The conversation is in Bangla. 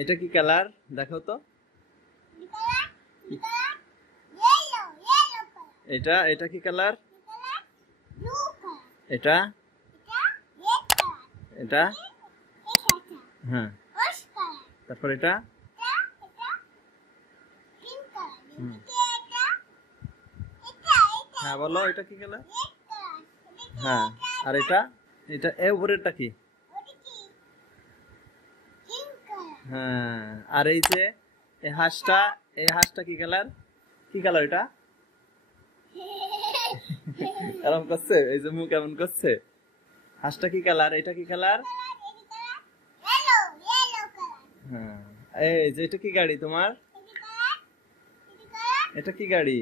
এটা কি কালার দেখো তো। এটা এটা কি কালার? এটা এটা হ্যাঁ, তারপর এটা হ্যাঁ বলো এটা কি কালার? হ্যাঁ, আর এটা এটা এর উপরেরটা কি? হ্যাঁ, আর এই যে এই হাঁসটা কি কালার? কি কালার এটা? এরকম করছে, এই যে মুখ এমন করছে। হাঁসটা কি কালার? এটা কি কালার? হ্যাঁ, এই যে এটা কি গাড়ি তোমার? এটা কি গাড়ি?